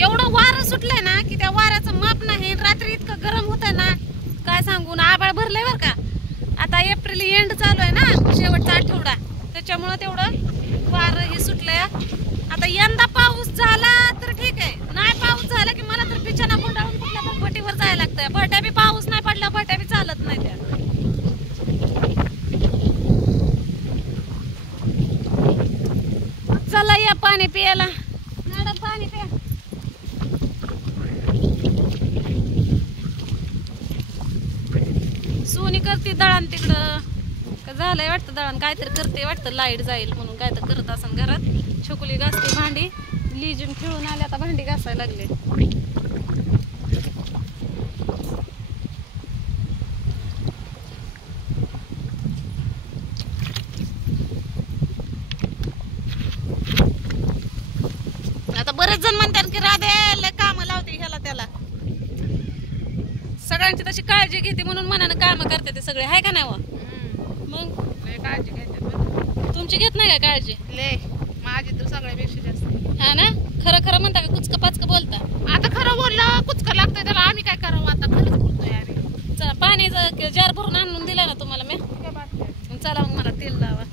एवढं वारं सुटलंय ना की त्या वाऱ्याचं माप नाही. रात्री इतकं गरम होतंय ना काय सांगू ना. आभाळ भरलंय बरं का. आता एप्रिल एंड चालू आहे ना, शेवटचा आठवडा, त्याच्यामुळं तेवढं वारं हे सुटलंय. आता यंदा पाऊस झाला तर ठीक आहे, नाही पाऊस झाला की मला तर बिछाना गुंडाळून कुठल्या तर भटीवर जायला लागतंय. भट्या बी पाऊस नाही पडला, भट्या बी चालत नाही त्या. चला या पाणी प्यायला. मॅडम पाणी प्या. सोनी करते दळण तिकडं. का झालंय वाटतं दळण, काहीतरी करते वाटतं. लाईट जाईल म्हणून काहीतरी करत असन घरात. छोकुली घासते भांडी. लिजून खेळून आले आता भांडी घासायला लागले. आता बरेच जण म्हणतात की राधे काम लावते ह्याला त्याला. सगळ्यांची तशी काळजी घेते म्हणून मनानं काम करते ते सगळे, आहे का नाही? मग काळजी घेतात. तुमची घेत नाही का काळजी? ले माझी तर सगळ्यापेक्षा जास्त. हा ना. खरं खरं म्हणता का कुचक पाचक बोलता? आता खरं बोललं कुचका लागतंय त्याला, आम्ही काय करावं? आता खरंच बोलतोय अरे. चला पाण्याचं जार भरून आणून दिला ना तुम्हाला मी. चला मग मला तेल लावा.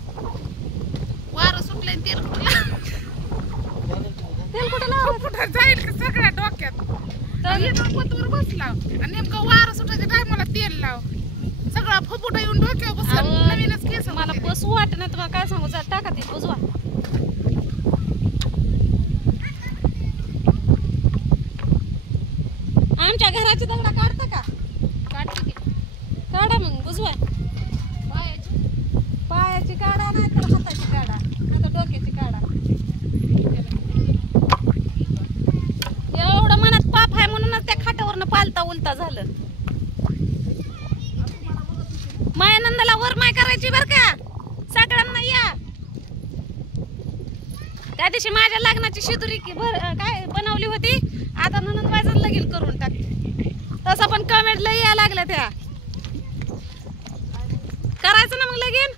वारं सुटलंय तेल कुठलं? तेल कुठं लावा? कुठं जाईल का सगळ्या डोक्यात? पतवर बसला आणि नेमकं वारं सुटायच्या टायमाला तेल लाव. सगळा फुफुटा येऊन डोक्यावर बसला. नवीनच केस मला बसू वाटत नाही. तुम्हाला काय सांगू, टाका ती बुजवा. आमच्या घराची दगडा काढता का? काढते की. काढा मग बुजवा. पायाची काढा नाही तर हाताची काढा, आता डोक्याची काढा. एवढं मनात पाप आहे म्हणूनच त्या खाटावरनं पालता उलता झालं. मायानंदाला वर माय करायची बर का, सगळ्यांना या. त्या दिवशी माझ्या लग्नाची शिदुरी काय बनवली होती, आता ननंदबाईचं लगीन करून टाकते. तसं पण कमेंट लई या लागल्या त्या. करायचं ना मग लगीन?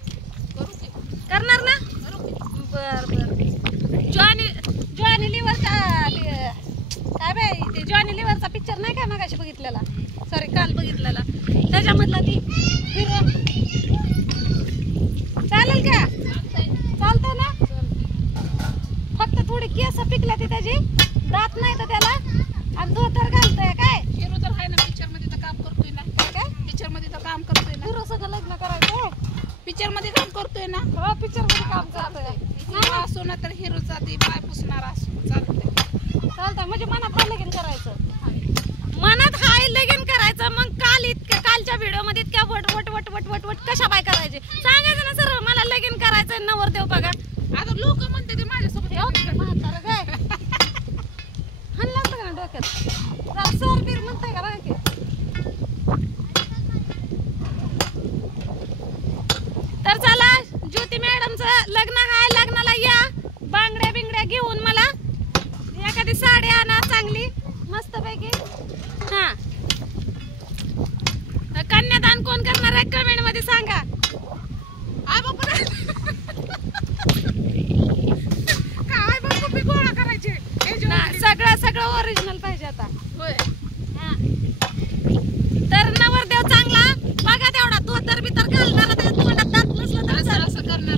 करणार ना? बर बर. जॉनी लिव्हरचा काय बाई, ते जॉनी लिव्हरचा पिक्चर नाही काय मगाशी बघितलेला, सॉरी काल बघितलेला, त्याच्यामधला ती हिरो. चालेल का? चालतं ना. फक्त थोडी केस पिकल्या ती त्याची, दात नाही तर त्याला, आणि धोतर घालतोय. काय हिरो तर आहे ना पिक्चर मध्ये, तर काम करतोय ना. काय पिक्चर मध्ये तर काम करतोय ना. हिरो सगळं लग्न करायचं. पिक्चर मध्ये काम करतोय ना. हो पिक्चर मध्ये काम करतोय. हिरो असो ना तर हिरोचा ती पाय पुसणार असो चालतंय. चालतंय म्हणजे मनात हाय लगीन करायचं. मनात हाय लगीन करायचं. मग कालच्या व्हिडिओ मध्ये इतक्या वट वट वट वट वट वट कशा बाय करायचे सांगायचं ना सर. मला लगीन करायचं, नवरदेव बघा. आता लोक म्हणते ते माझ्यासोबत म्हातारं काय हल्ला असतं का ना डोक्यात? सर बीर म्हणताय का बघा की. तर चला, ज्योती मॅडमचं लग्न आहे, लग्नाला या. बांगड्या बिंगड्या घेऊन मला एखादी साडी आणा चांगली मस्त पैकी. हा, कन्यादान कोण करणार आहे कमेंट मध्ये सांगा. काय बघ मी गोळा करायचे सगळं ओरिजिनल पाहिजे आता. होय. तर नवरदेव चांगला बघा तेवढा. तो तर बी तर घालणार, त्याच्या तोंडात दात नसलं तर असं करणार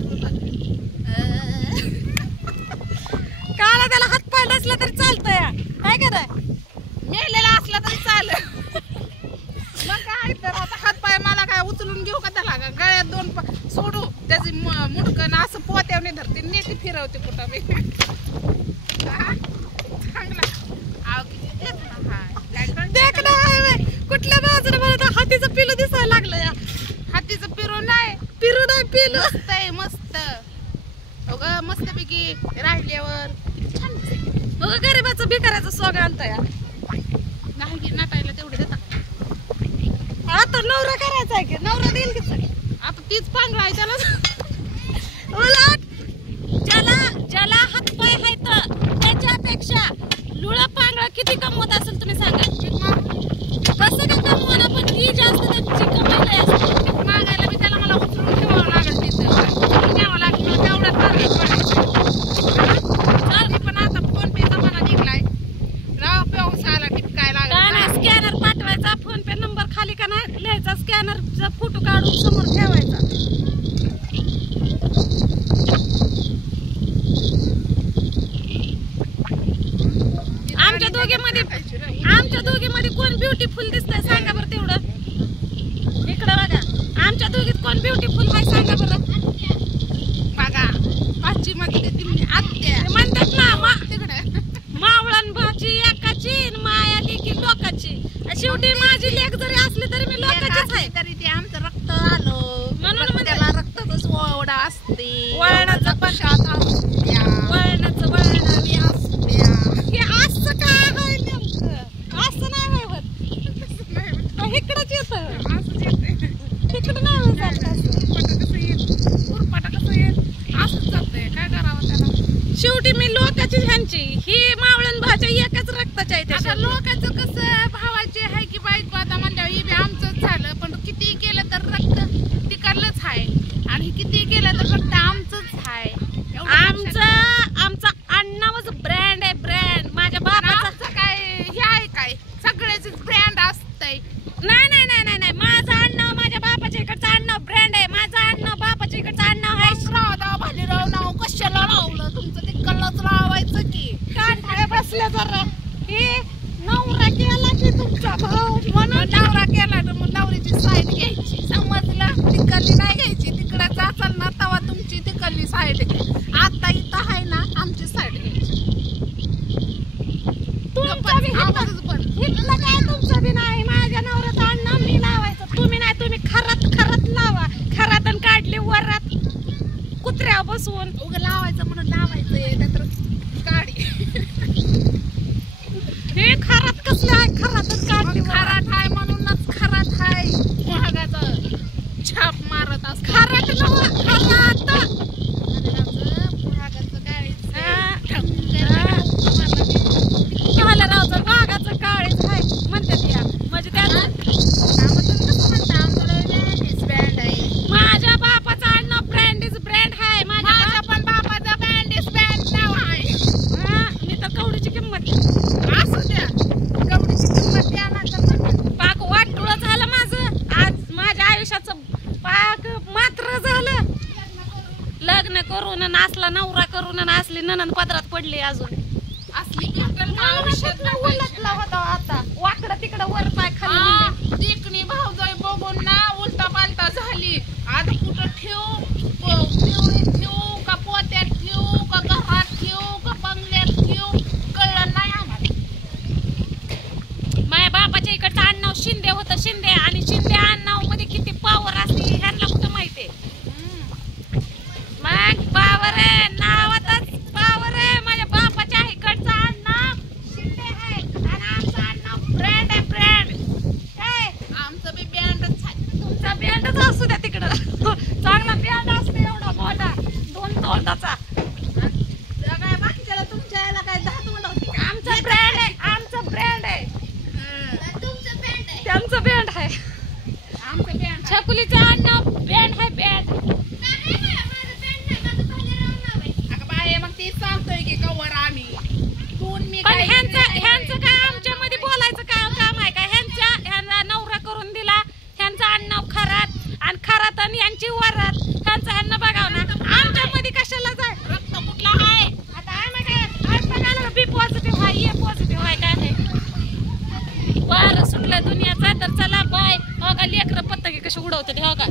काला त्याला हात पाय नसला तरी चालतंय. काय काय मेलेला असला तरी चालेल. मग काय तर आता हात पाय मला काय उचलून घेऊ का त्याला? गळ्यात दोन सोडू त्याची मुडकन असं पोत्यावने धरते, नेटी फिरवते कुठं मी. चांगला कुठल्या बाजूला मला हातीचं पिलू दिसायला लागलं. या हातीचं पिरू नाही, पिरू नाही पिलू. मस्त आहे मस्त. अगं मस्त पैकी राहिल्यावर किती छान दिसते. मग गरीबाचं भिकाऱ्याचं सोग आणतंय. नाही की नटायला तेवढे देतात. आता नवरा करायचा आहे की नवरा देईल की? आता तीच पांगळा आहे त्याला. उलट ज्याला हात पाय आहेत त्याच्यापेक्षा लुळा पांगळा किती कमवत असेल तुम्ही सांगा. कसं का कमवणं, पण ती जास्त त्यांची कमाई असते. मागायला मी त्याला मला उचलून ठेवावं लागेल, तिथं घ्यावं लागेल तेवढ्यात. पण आता फोन पे जमाना निघलाय. बॅनरचा फोटो काढून समोर ठेवायचा. आमच्या दोघीमध्ये कोण ब्युटीफुल दिसतंय सांगा बरं तेवढं. इकडं बघा, आमच्या दोघीत कोण ब्युटीफुल आहे सांगा बरं. बघा पाचची मध्ये ती आत्या म्हणतात ना तिकडे मावळण भाची एकाची आणि माया लेकी लोकाची. शेवटी माझी लेक जरी असली तरी मी लोकाचीच आहे. तरी ते आमचं रक्त आलं म्हणून त्याला रक्तातच ओढा असते. वळणाचं पशात असत्या वळणाचं वळण बी असत्या. हे असं काय आहे नेमकं? असं नाही होत. इकडंच येतं, असंच येते. तिकडं नाही होत असं. उरपाटा कसं येईल असंच जातंय. काय करावं त्याला. शेवटी मी लोकाची ह्यांची ही मावळण भाच्या एकाच रक्ताच्या आहे. आता त्याच्या लोकांचं कसं भावाचे आहे की बायको आता म्हणल्यावर हे बी आमचंच झालं. पण किती केलं तर रक्त तिकडलंच आहे आणि किती केलं तर रक्त आमचंच आहे. आमचा अण्णावच ब्रँड आहे, ब्रँड. माझ्या बापाचा काय हे आहे काय सगळेच ब्रँड असतंय. नाही नाही नाही नाही नाही, माझं अण्णा माझ्या बापाच्या इकडचं अण्णा ब्रँड आहे. माझं अण्णा बापाच्या इकडचं अण्णा आहे. राव भाजीराव नाव कशाला लावलं तुमचं? ते कल्लाच लावायचं की. कांठाळे बसले जरा. हे नवरा केला की तुमचा भाऊ म्हणून नवरा केला तर मग नवरीची साईड घ्यायची. समजलं? तिकडली नाही घ्यायची. तिकडे जाचाल ना तेव्हा तुमची तिकडली साईड घ्यायची. आता इथं आहे ना आमची साईड घ्यायची. तुमचा बी आवाजच बंद. हितलं काय तुमचं बी नाही. माझ्या नवऱ्याचा अण्णा मी लावायचं. तुम्ही नाही, तुम्ही खरात लावा. खरातन काढली वरात कुत्र्या बसवून. उगं लावायचं म्हणून लावायचंय नाहीतर गाडी. हे खरात कसलं आहे? खरातच काढली वरात. खरात आहे म्हणूनच खरात आहे. महागाचं छाप मारत असत. खरात नव्हं, खरात. राव जर वाघाचं काळीच आहे म्हणतात या. म्हणजे त्याला माझ्या बापाचा अण्णा ब्रँड इज ब्रँड आहे. माझ्या पण बापाचा बँड इज बँड नाव आहे. मी तर कवडीची किंमत असू द्या. कवडीची किंमत द्या ना तर पाक वाटुळं झालं माझं. आज माझ्या आयुष्याचं पाक मात्र झालं. लग्न करून आणि असला नवरा करून आणि असली ननंद पदरात पडली. अजून असली भेटल का आयुष्यात उलटला होता आता. वाकडं तिकडं वर पाय खाली. देखणी भावजाई बघून ना उलटा पालटा झाली. आता कुठं पिवळी ठेवू का पोत्यात ठेवू का घरात ठेवू का बंगल्यात ठेवू कळलं नाही आम्हाला. माझ्या बापाच्या इकडचं अण्णाव शिंदे होतं. शिंदे आणि शिंदे अण्णाव मध्ये किती पावर असते ह्यांना कुठं माहितीये. मग पावर आहे, नावातच पावर आहे. माझ्या बापाच्या इकडचं अण्णा शिंदे आहे आणि आमचं अण्णा ब्रँड आहे, ब्रँड. आमचं बी बँडच आहे. तुमचा बँडच असू द्या तिकडं. चांगला बँड असतो एवढा मोठा 2 तोंडाचा. काय बाकीच्याला तुमच्या याला काय 10 तोंड होती का? आमचं ब्रँड आहे, आमचं ब्रँड आहे. तुमचं बँड आहे. त्यांचं बँड आहे. आमचं बँड छकुलीचं अण्णा बँड आहे, बँड. अगं बाय मग ते चालतोय की कवर आम्ही तून मी पण काय ह्यांचं काय आमच्या मध्ये बोलायचं काय काम आहे का? ह्यांना नवरा करून दिला. ह्यांचा अण्णा खरात आणि खरात आणि यांची वरात. ह्यांचं ह्यांना बघाव ना. आमच्या मध्ये कशाला जाय? रक्त कुठला आहे? आता आम्ही काय आज बघायला बी पॉझिटिव्ह आहे, ए पॉझिटिव्ह आहे काय आहे. वारं सुटलं दुनियाचा. तर चला बाय. हो का लेकरं पतंगी कशी उडवतात हो का.